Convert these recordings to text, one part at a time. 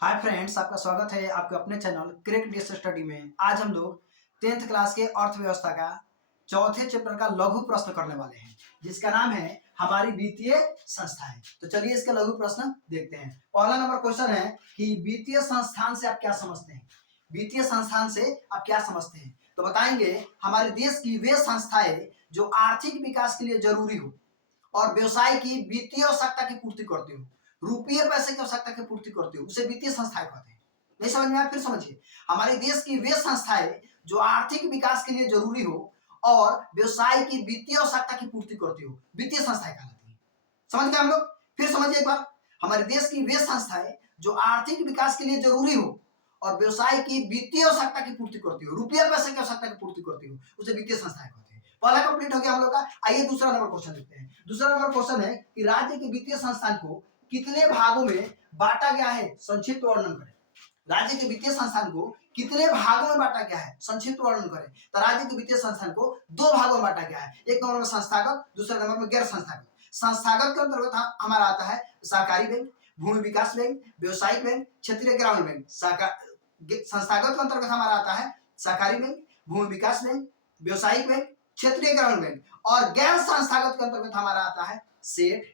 Hi friends, आपका स्वागत है आपके अपने चैनल क्रिक डीएस स्टडी में। आज हम लोग 10th क्लास के अर्थव्यवस्था का चौथे चैप्टर का लघु प्रश्न करने वाले हैं, जिसका नाम है हमारी वित्तीय संस्थाएं। तो चलिए इसके लघु प्रश्न देखते हैं। पहला नंबर क्वेश्चन है कि वित्तीय संस्थान से आप क्या समझते हैं। वित्तीय संस्थान से आप क्या समझते हैं? तो बताएंगे हमारे देश की वे संस्थाएं जो आर्थिक विकास के लिए जरूरी हो और व्यवसाय की वित्तीय आवश्यकता की पूर्ति करती हो, रुपये पैसे की आवश्यकता की पूर्ति करती हो, उसे वित्तीय संस्थाएं कहते हैं। नहीं समझ में आया? फिर समझिए, हमारे देश की वे संस्थाएं जो आर्थिक विकास के लिए जरूरी हो और व्यवसाय की वित्तीय आवश्यकता की पूर्ति करती हो, वित्तीय संस्थाएं कहलाती है। समझ गए हम लोग? फिर समझिए एक बार, हमारे देश की वे संस्थाएं जो आर्थिक विकास के लिए जरूरी हो और व्यवसाय की वित्तीय आवश्यकता की पूर्ति करती हो, रुपया पैसे की आवश्यकता की पूर्ति करती हो, उसे वित्तीय संस्थाएं कहते हैं। पहला कंप्लीट हो गया हम लोग का। आइए दूसरा नंबर क्वेश्चन देखते हैं। दूसरा नंबर क्वेश्चन है कि राज्य के वित्तीय संस्थान को कितने भागों में बांटा गया है, संक्षिप्त वर्णन करें। राज्य के वित्तीय संस्थान को कितने भागों में बांटा गया है, संक्षिप्त वर्णन करें। तो राज्य के वित्तीय संस्थान को दो भागों में बांटा गया है, एक नंबर में संस्थागत, दूसरे नंबर में गैर संस्थागत। संस्थागत के अंतर्गत हमारा आता है सहकारी बैंक, भूमि विकास बैंक, व्यवसायिक बैंक, क्षेत्रीय ग्रामीण बैंक। संस्थागत के अंतर्गत हमारा आता है सहकारी बैंक, भूमि विकास बैंक, व्यवसायिक बैंक, क्षेत्रीय ग्रामीण बैंक। और गैर संस्थागत के अंतर्गत हमारा आता है सेठ,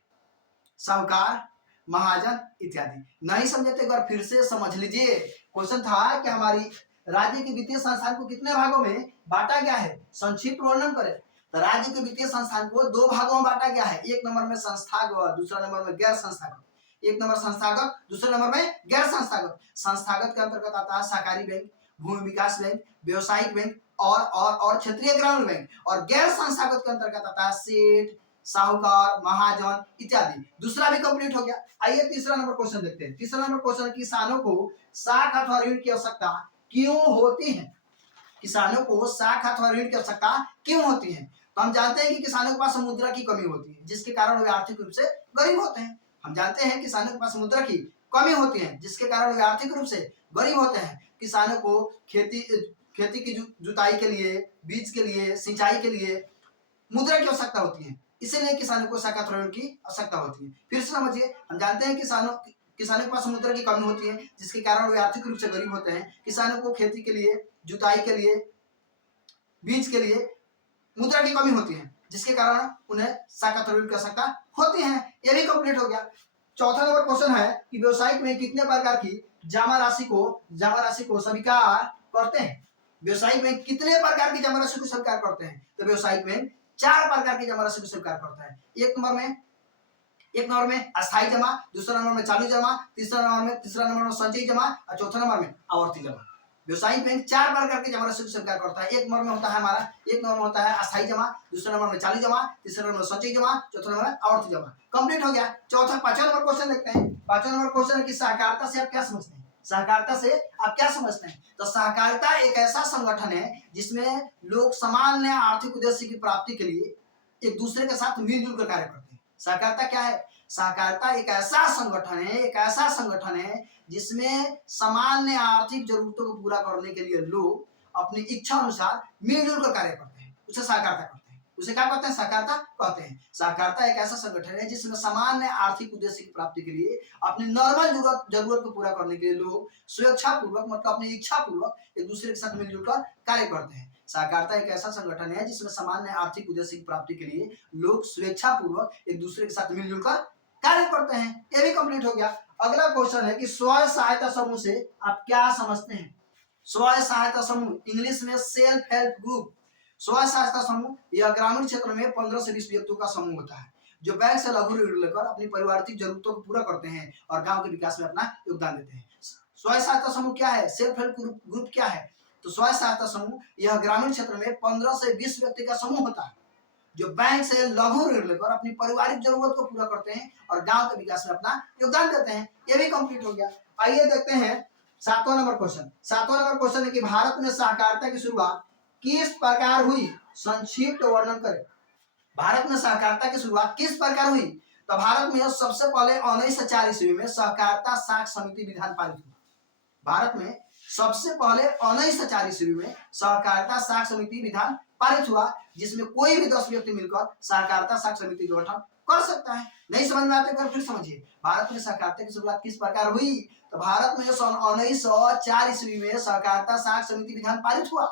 साहूकार, महाजन इत्यादि। नहीं समझे तो एक बार फिर से समझ लीजिए। क्वेश्चन था कि हमारी राज्य के वित्तीय संस्थान को कितने भागों में बांटा गया है, संक्षिप्त वर्णन करें। तो राज्य के वित्तीय संस्थान को दो भागों में बांटा गया है, एक नंबर में संस्थागत, दूसरा नंबर में गैर संस्थागत। एक नंबर संस्थागत, दूसरे नंबर में गैर संस्थागत। संस्थागत के अंतर्गत आता है सहकारी बैंक, भूमि विकास बैंक, व्यवसायिक बैंक और क्षेत्रीय ग्रामीण बैंक। और गैर संस्थागत के अंतर्गत आता है सेठ, साहूकार, महाजन इत्यादि। दूसरा भी कंप्लीट हो गया। आइए तीसरा नंबर क्वेश्चन देखते हैं। तीसरा नंबर क्वेश्चन, किसानों को साख अथवा ऋण की आवश्यकता क्यों होती है? किसानों को साख अथवा ऋण की आवश्यकता क्यों होती है? तो हम जानते हैं कि किसानों के पास मुद्रा की कमी होती है, जिसके कारण वे आर्थिक रूप से गरीब होते हैं। हम जानते हैं किसानों के पास मुद्रा की कमी होती है, जिसके कारण वे आर्थिक रूप से गरीब होते हैं। किसानों को खेती की जुताई के लिए, बीज के लिए, सिंचाई के लिए मुद्रा की आवश्यकता होती है, इसीलिए किसानों को साख अथवा ऋण की आवश्यकता होती है। फिर से समझिए, हम जानते हैं किसानों के पास मुद्रा की कमी होती है, जिसके कारण वे आर्थिक रूप से गरीब होते हैं। किसानों को खेती के लिए, जुताई के लिए, बीज के लिए मुद्रा की कमी होती है, जिसके कारण उन्हें साख अथवा ऋण की आवश्यकता होती है। ये भी कंप्लीट हो गया। चौथा नंबर क्वेश्चन है कि व्यवसायिक में कितने प्रकार की जमा राशि को स्वीकार करते हैं? व्यवसायिक में कितने प्रकार की जमा राशि को स्वीकार करते हैं? तो व्यवसायिक में 4 प्रकार की जमा राशि को स्वीकार करता है। एक नंबर में अस्थायी जमा, दूसरा नंबर में चालू जमा, तीसरा नंबर में संचयी जमा और चौथा नंबर में आवर्ती जमा। व्यवसायिक बैंक 4 प्रकार की जमा राशि को स्वीकार करता है। एक नंबर में होता है अस्थायी जमा, दूसरे नंबर में चालू जमा, तीसरे नंबर में संचयी जमा, चौथा नंबर में आवर्ती जमा। कंप्लीट हो गया। पांचवा नंबर क्वेश्चन देखते हैं। पांचवा नंबर क्वेश्चन है कि सहकारिता से आप क्या समझते हैं? सहकारिता से आप क्या समझते हैं? तो सहकारिता एक ऐसा संगठन है जिसमें लोग सामान्य आर्थिक उद्देश्य की प्राप्ति के लिए एक दूसरे के साथ मिलजुल कर कार्य करते हैं। सहकारिता क्या है? सहकारिता एक ऐसा संगठन है जिसमें सामान्य आर्थिक जरूरतों को पूरा करने के लिए लोग अपनी इच्छा अनुसार मिलजुल कर कार्य करते हैं, उसे सहकारिता कहते हैं। उसे क्या कहते हैं? सहकारिता कहते हैं। सहकारिता एक ऐसा संगठन है जिसमें सामान्य आर्थिक उद्देश्य की प्राप्ति के लिए अपनी नॉर्मल जरूरत को पूरा करने के लिए लोग स्वेच्छा पूर्वक, मतलब अपनी इच्छा पूर्वक एक दूसरे के साथ मिलजुल कर कार्य करते हैं। सहकारिता एक ऐसा संगठन है जिसमें सामान्य आर्थिक उद्देश्य की प्राप्ति के लिए लोग स्वेच्छा पूर्वक एक दूसरे के साथ मिलजुल कर कार्य करते हैं। ये भी कंप्लीट हो गया। अगला क्वेश्चन है कि स्व सहायता समूह से आप क्या समझते हैं? स्व सहायता समूह, इंग्लिश में सेल्फ हेल्प ग्रुप। स्व सहायता समूह यह ग्रामीण क्षेत्र में 15 से 20 व्यक्तियों का समूह होता है, जो बैंक से लघु ऋण लेकर अपनी पारिवारिक जरूरतों को पूरा करते हैं और गांव के विकास में अपना योगदान देते हैं। स्व सहायता समूह क्या है? सेल्फ हेल्प ग्रुप क्या है? तो स्व सहायता समूह यह ग्रामीण क्षेत्र में 15 से 20 व्यक्ति का समूह होता है, जो बैंक से लघु ऋण लेकर अपनी पारिवारिक जरूरत को पूरा करते हैं और गांव के विकास में अपना योगदान देते हैं। ये भी कंप्लीट हो गया। आइए देखते हैं सातवां नंबर क्वेश्चन है कि भारत में सहकारिता की शुरुआत किस प्रकार हुई? संक्षिप्त वर्णन करें। भारत में सहकारिता की शुरुआत किस प्रकार हुई? तो भारत में सबसे पहले 1904 ईस्वी में सहकारिता साख समिति विधान पारित हुआ। भारत में सबसे पहले 1904 ईस्वी में सहकारिता साख समिति विधान पारित हुआ, जिसमें कोई भी 10 व्यक्ति मिलकर सहकारिता साख समिति का गठन कर सकता है। नहीं समझ में आते एक बार फिर समझिए। भारत में सहकारिता की शुरुआत किस प्रकार हुई? तो भारत में सन 1904 ईस्वी में सहकारिता साख समिति विधान पारित हुआ,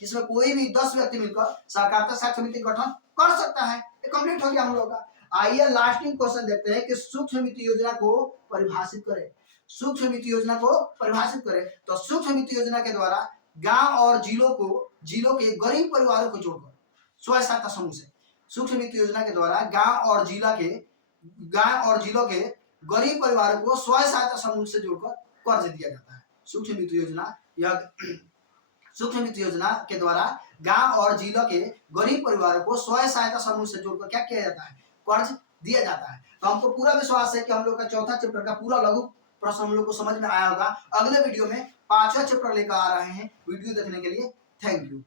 जिसमें कोई भी 10 व्यक्ति मिलकर सहकारिता साख समिति का गठन कर सकता है। ये कंप्लीट हो गया हम लोग का। आइए लास्टिंग क्वेश्चन देखते हैं कि सूक्ष्म वित्त योजना को परिभाषित करें। सूक्ष्म वित्त योजना को परिभाषित करें तो सूक्ष्म वित्त योजना के द्वारा गांव और जिलों के गरीब परिवारों को जोड़कर स्वयं सहायता समूह से, सूक्ष्म वित्त योजना के द्वारा गांव और जिलों के गरीब परिवारों को स्वयं सहायता समूह से जोड़कर कर्ज दिया जाता है। सूक्ष्म वित्त योजना सूक्ष्म वित्त योजना के द्वारा गांव और जिलों के गरीब परिवारों को स्वयं सहायता समूह से जोड़कर क्या किया जाता है? कर्ज दिया जाता है। तो हमको पूरा विश्वास है कि हम लोग का चौथा चैप्टर का पूरा लघु प्रश्न हम लोग को समझ में आया होगा। अगले वीडियो में 5वां चैप्टर लेकर आ रहे हैं। वीडियो देखने के लिए थैंक यू।